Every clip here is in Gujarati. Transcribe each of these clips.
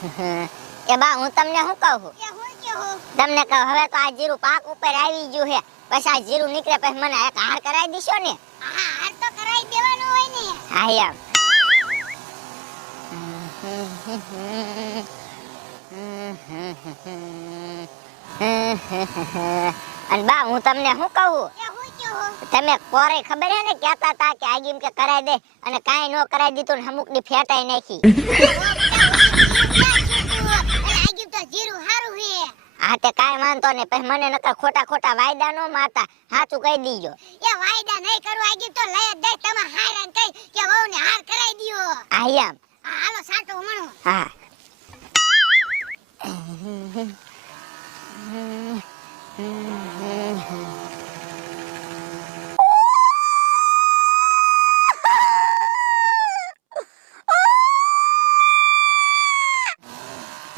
એ બા હું તમને શું કહું છું? કે હું કહું? તમને કહું હવે તો આ જીરું પાક ઉપર આવી ગયું છે, પછી આ જીરું નીકળે પછી મને એક હાર કરાવી દીશો ને? હા હાર તો કરાઈ દેવાનો હોય ને. હા એમ. અને બા હું તમને શું કહું? કે હું કહું? તમે કોરે ખબર હે ને કહેતા હતા કે આગીમ કે કરાઈ દે અને કાઈ નો કરાઈ દીધું ને અમુક ની ફેટાઈ નાખી. લાગ્યું તો જીરું હારું હે. હા તે કાઈ વાંધો ને પછી મને નકર ખોટા ખોટા વાયદા નો મારતા, સાચું કહી દીજો. એ વાયદા નહીં કરવા આગી તો લઈ જ દે તમે હારાન કહી કે વહુને હાર કરાઈ દિયો. હા એમ. હાલો સાટો મણો. હા.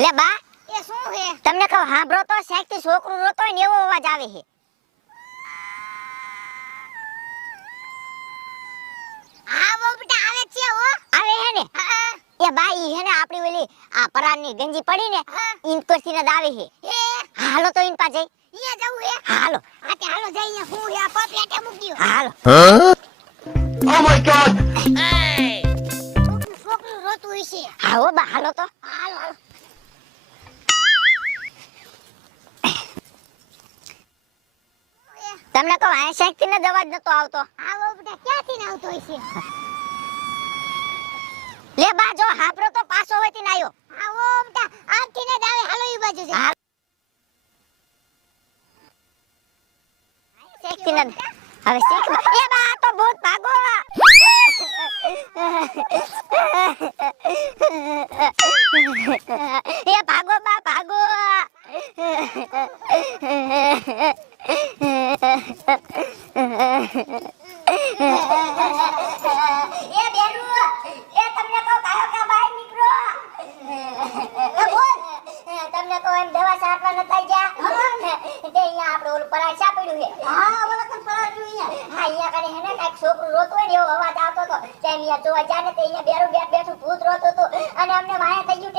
લે બા એ શું હે? તમને કહું હાંભળો તો શેકથી છોકરું રોતો હોય ને એવો અવાજ આવે છે. હા વો બેટા આવે છે હો. આવે હે ને? હા એ બા ઈ હે ને આપણી ઓલી આ પરારની ગંજી પડી ને ઈન પરથી ને જ આવે છે. હે હાલો તો ઈન પા જઈ. અહીંયા જવું હે. હાલો હા તે હાલો જઈ અહીંયા હું હે આ પપેટે મૂક દિયો. હાલો. Oh my god! છોકરું રોતું હશે. આવો બા હાલો તો. હાલો હાલો. તમને કહું આ શેકથી ને જ અવાજ નતો આવતો. આ વો બેટા ક્યાંથી ને આવતો હશે? લે બા જો હાંભળો તો પાછો હોયથી ને આયો. આ વો બેટા આમથી ને જ આવે હાલો ઈ બાજુ છે. હા. શેકથી ને હવે શેક એ બા આ તો ભૂત ભાગો. એ ભાગો બા ભાગો. એ બેરુ એ તમને કહું કાયો કા બહાર નીકળો. એ બોલ તમને કહું એમ દવા છાંટવા નતા ગયા તે અહીંયા આપણે ઓલું પરાળ છાપડ્યું છે. હા ઓલા કન પરાર જો અહીંયા. હા અહીંયા કને હે ને કાંઈક છોકરું રોતું હોય ને એવો અવાજ આવતો હતો. તેમ અહીંયા જોવા જાય ને તે અહીંયા બેરું બેઠું ભૂત રોતું હતું અને અમને વાયા થઈ ગયું